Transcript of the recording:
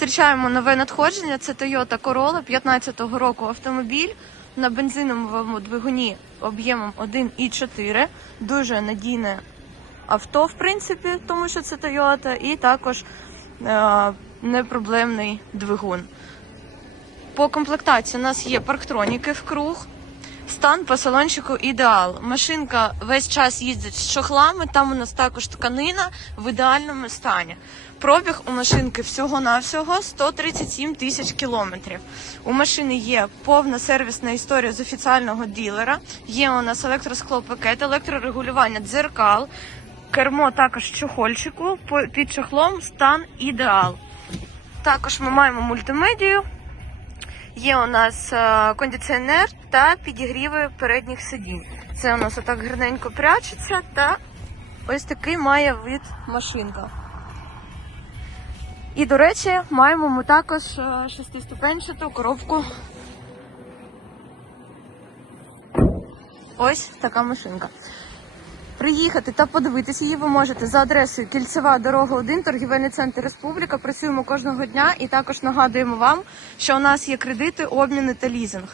Зустрічаємо нове надходження. Це Toyota Corolla 15-го року автомобіль на бензиновому двигуні об'ємом 1,4. Дуже надійне авто, в принципі, тому що це Toyota, і також е, непроблемний двигун. По комплектації у нас є парктроніки в круг. Стан по салончику ідеал. Машинка весь час їздить з чохлами, там у нас також тканина в ідеальному стані. Пробіг у машинки всього-навсього 137 тисяч кілометрів. У машини є повна сервісна історія з офіціального ділера. Є у нас електросклопакет, електрорегулювання дзеркал, кермо також чохольчику, під чохлом стан ідеал. Також ми маємо мультимедію. Є у нас е, кондиціонер та підігріви передніх сидінь. Це у нас отак гарненько прячеться та ось такий має вид машинка. І, до речі, маємо ми також е, шестиступенчату коробку. Ось така машинка. Приїхати та подивитись її ви можете за адресою Кільцева дорога 1, торгівельний центр Республіка. Працюємо кожного дня і також нагадуємо вам, що у нас є кредити, обміни та лізинг.